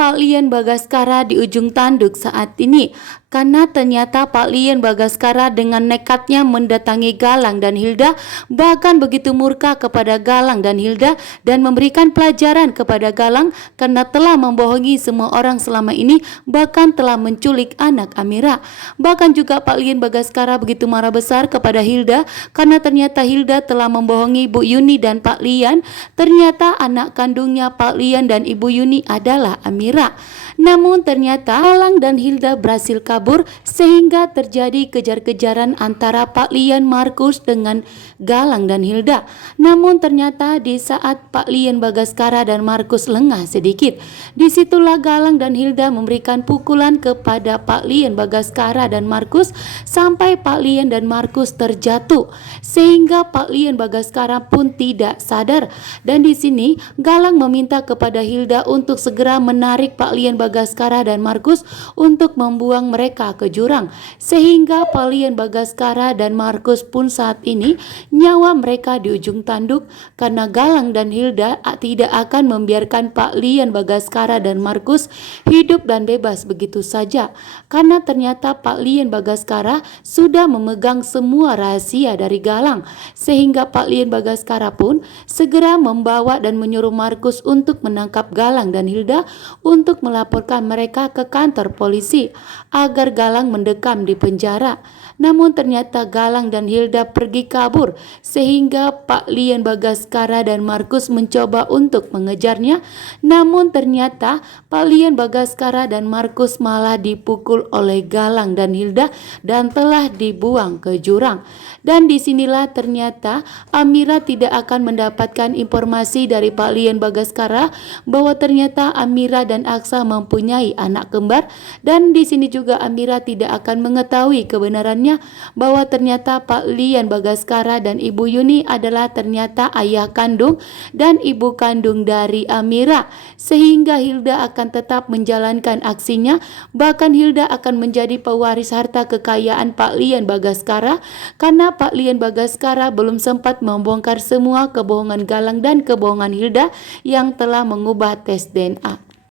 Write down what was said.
Pak Lian Bagaskara di ujung tanduk saat ini, karena ternyata Pak Lian Bagaskara dengan nekatnya mendatangi Galang dan Hilda, bahkan begitu murka kepada Galang dan Hilda dan memberikan pelajaran kepada Galang karena telah membohongi semua orang selama ini, bahkan telah menculik anak Amira. Bahkan juga Pak Lian Bagaskara begitu marah besar kepada Hilda karena ternyata Hilda telah membohongi Bu Yuni dan Pak Lian. Ternyata anak kandungnya Pak Lian dan Ibu Yuni adalah Amira. Namun ternyata Galang dan Hilda berhasil kabur sehingga terjadi kejar-kejaran antara Pak Lian Markus dengan Galang dan Hilda. Namun ternyata di saat Pak Lian Bagaskara dan Markus lengah sedikit, disitulah Galang dan Hilda memberikan pukulan kepada Pak Lian Bagaskara dan Markus sampai Pak Lian dan Markus terjatuh sehingga Pak Lian Bagaskara pun tidak sadar. Dan di sini Galang meminta kepada Hilda untuk segera menarik Pak Lian Bagaskara dan Markus untuk membuang mereka ke jurang, sehingga Pak Lian Bagaskara dan Markus pun saat ini nyawa mereka di ujung tanduk karena Galang dan Hilda tidak akan membiarkan Pak Lian Bagaskara dan Markus hidup dan bebas begitu saja, karena ternyata Pak Lian Bagaskara sudah memegang semua rahasia dari Galang, sehingga Pak Lian Bagaskara pun segera membawa dan menyuruh Markus untuk menangkap Galang dan Hilda untuk melaporkan mereka ke kantor polisi agar Galang mendekam di penjara. Namun ternyata Galang dan Hilda pergi kabur sehingga Pak Lian Bagaskara dan Markus mencoba untuk mengejarnya. Namun ternyata Pak Lian Bagaskara dan Markus malah dipukul oleh Galang dan Hilda dan telah dibuang ke jurang. Dan disinilah ternyata Amira tidak akan mendapatkan informasi dari Pak Lian Bagaskara bahwa ternyata Amira dan Aksa mempunyai anak kembar, dan di sini juga Amira tidak akan mengetahui kebenarannya bahwa ternyata Pak Lian Bagaskara dan Ibu Yuni adalah ternyata ayah kandung dan ibu kandung dari Amira, sehingga Hilda akan tetap menjalankan aksinya. Bahkan Hilda akan menjadi pewaris harta kekayaan Pak Lian Bagaskara karena Pak Lian Bagaskara belum sempat membongkar semua kebohongan Galang dan kebohongan Hilda yang telah mengubah tes DNA.